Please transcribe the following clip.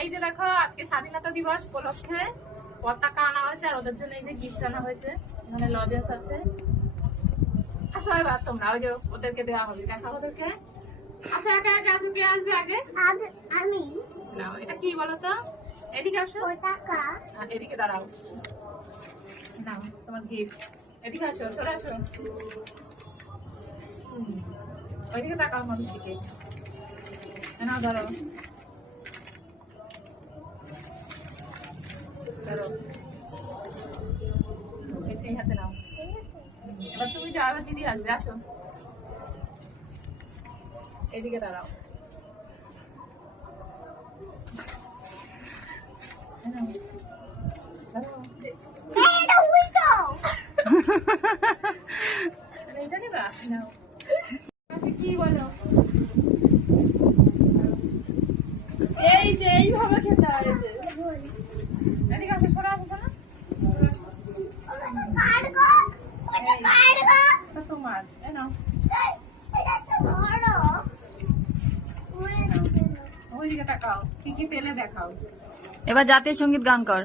এই যে দেখো আজকে স্বাধীনতা দিবস উপলক্ষে পতাকা আনা হয়েছে আর ওদের জন্য এই যে গিফট আনা হয়েছে। এখানে লজেন্স আছে। আসো এবার তোমরা, ওই যে ওদেরকে দেওয়া হবে, দেখা ওদেরকে। আচ্ছা একা একা আসো, কে আসবে আগে? আমি। না এটা কি বলো তো, এদিকে আসো। পতাকা। এদিকে দাঁড়াও, না তোমার গিফট। এদিকে আসো, সরে আসো। ওইদিকে তাকাও মানুষ দিকে। না ধরো ধরো, এই হাতে নাও। এবার তুমি যাও, আবার দিদি আসবে, আসো এদিকে দাঁড়াও। এটা উল্টো। এইটা নিবা? নাও। কি বলো? এই যে এইভাবে খেতে হয়। এদিকে আসো, সরে আসো না। তোমার ওইদিকে তাকাও, কি কি পেলে দেখাও। এবার জাতীয় সঙ্গীত গান কর।